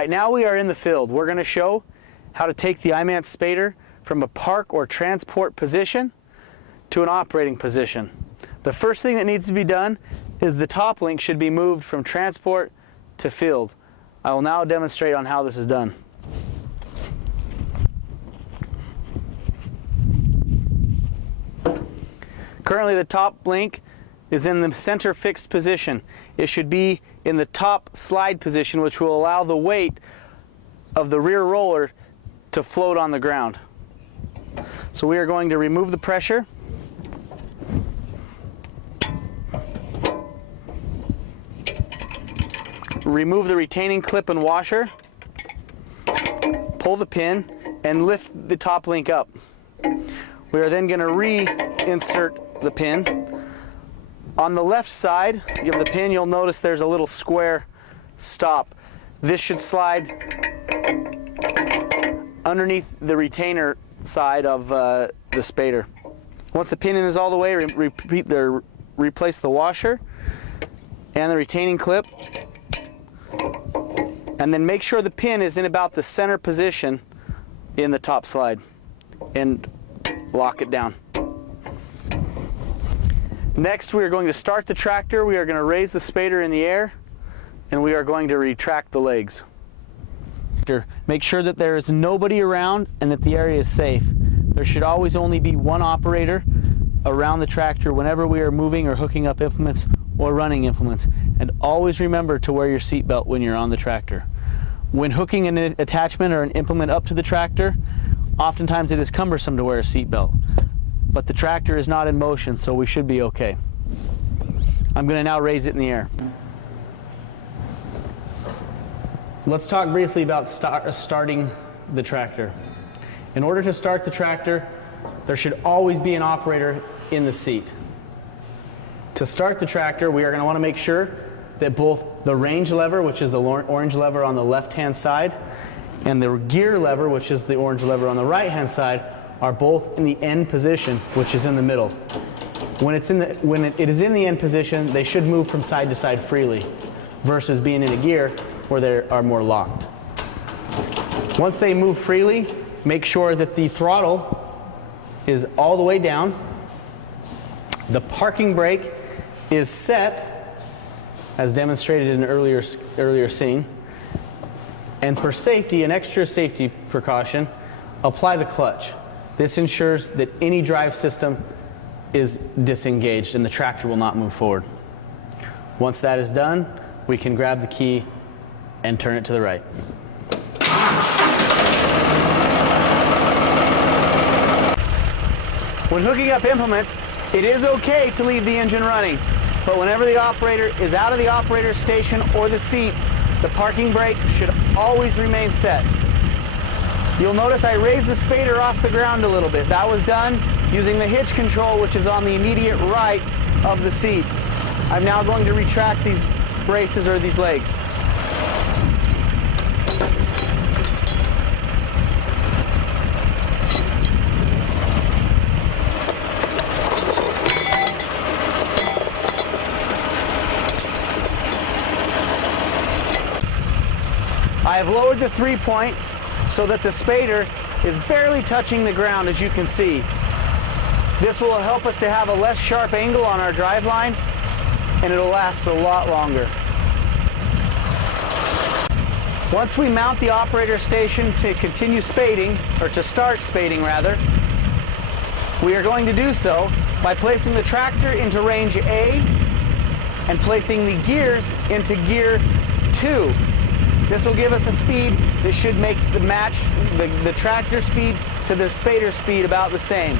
right, now we are in the field. We're going to show how to take the Imants Spader from a park or transport position to an operating position. The first thing that needs to be done is the top link should be moved from transport to field. I will now demonstrate on how this is done. Currently the top link is in the center fixed position. It should be in the top slide position, which will allow the weight of the rear roller to float on the ground. So we are going to remove the pressure. Remove the retaining clip and washer. Pull the pin and lift the top link up. We are then going to reinsert the pin. On the left side of the pin, you'll notice there's a little square stop. This should slide underneath the retainer side of the Spader. Once the pin is all the way, replace the washer and the retaining clip, and then make sure the pin is in about the center position in the top slide, and lock it down. Next, we are going to start the tractor. We are going to raise the Spader in the air, and we are going to retract the legs. Make sure that there is nobody around and that the area is safe. There should always only be one operator around the tractor whenever we are moving or hooking up implements or running implements. And always remember to wear your seatbelt when you're on the tractor. When hooking an attachment or an implement up to the tractor, oftentimes it is cumbersome to wear a seatbelt. But the tractor is not in motion, so we should be okay. I'm going to now raise it in the air. Let's talk briefly about starting the tractor. In order to start the tractor, there should always be an operator in the seat. To start the tractor, we are going to want to make sure that both the range lever, which is the orange lever on the left-hand side, and the gear lever, which is the orange lever on the right-hand side, are both in the end position, which is in the middle. When it is in the end position, they should move from side to side freely, versus being in a gear where they are more locked. Once they move freely, make sure that the throttle is all the way down. The parking brake is set, as demonstrated in an earlier scene. And for safety, an extra safety precaution, apply the clutch. This ensures that any drive system is disengaged and the tractor will not move forward. Once that is done, we can grab the key and turn it to the right. When hooking up implements, it is okay to leave the engine running, but whenever the operator is out of the operator station or the seat, the parking brake should always remain set. You'll notice I raised the Spader off the ground a little bit. That was done using the hitch control, which is on the immediate right of the seat. I'm now going to retract these braces or these legs. I have lowered the 3-point so that the Spader is barely touching the ground, as you can see. This will help us to have a less sharp angle on our drive line, and it'll last a lot longer. Once we mount the operator station to continue spading, or to start spading rather, we are going to do so by placing the tractor into range A and placing the gears into gear 2. This will give us a speed that should make the tractor speed to the Spader speed about the same.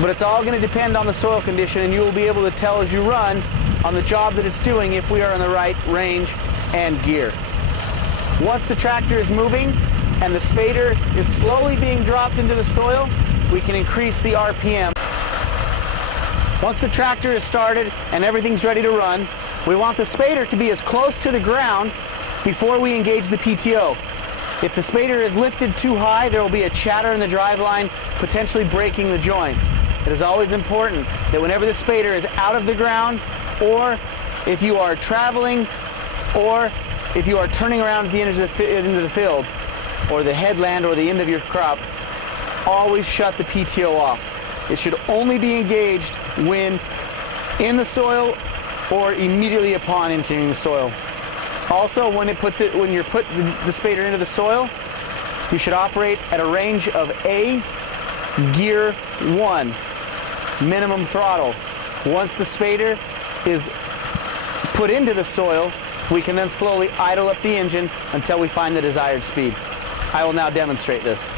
But it's all going to depend on the soil condition, and you will be able to tell as you run on the job that it's doing if we are in the right range and gear. Once the tractor is moving and the Spader is slowly being dropped into the soil, we can increase the RPM. Once the tractor is started and everything's ready to run, we want the Spader to be as close to the ground before we engage the PTO. If the Spader is lifted too high, there will be a chatter in the driveline, potentially breaking the joints. It is always important that whenever the Spader is out of the ground, or if you are traveling, or if you are turning around at the end of the field, or the headland or the end of your crop, always shut the PTO off. It should only be engaged when in the soil or immediately upon entering the soil. Also, when you're put the spader into the soil, you should operate at a range of A, gear 1, minimum throttle. Once the spader is put into the soil, we can then slowly idle up the engine until we find the desired speed. I will now demonstrate this.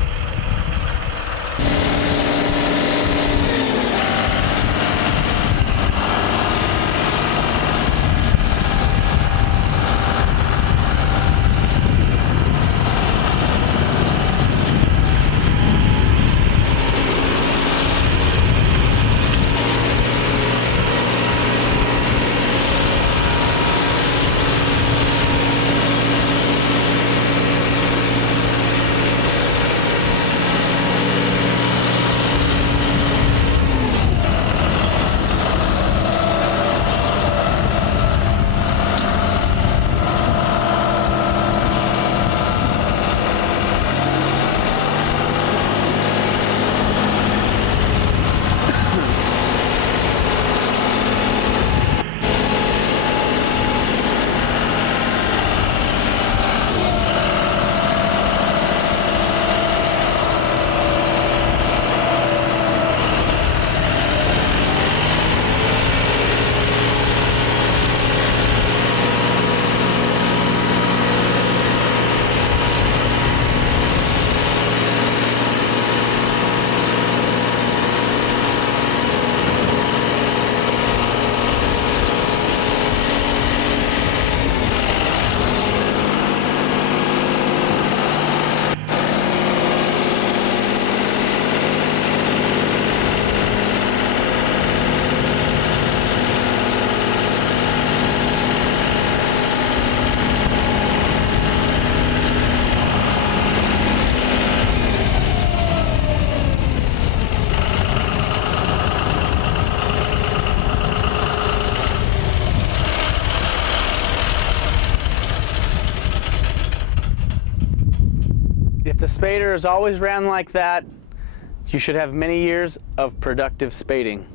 If the spader is always ran like that, you should have many years of productive spading.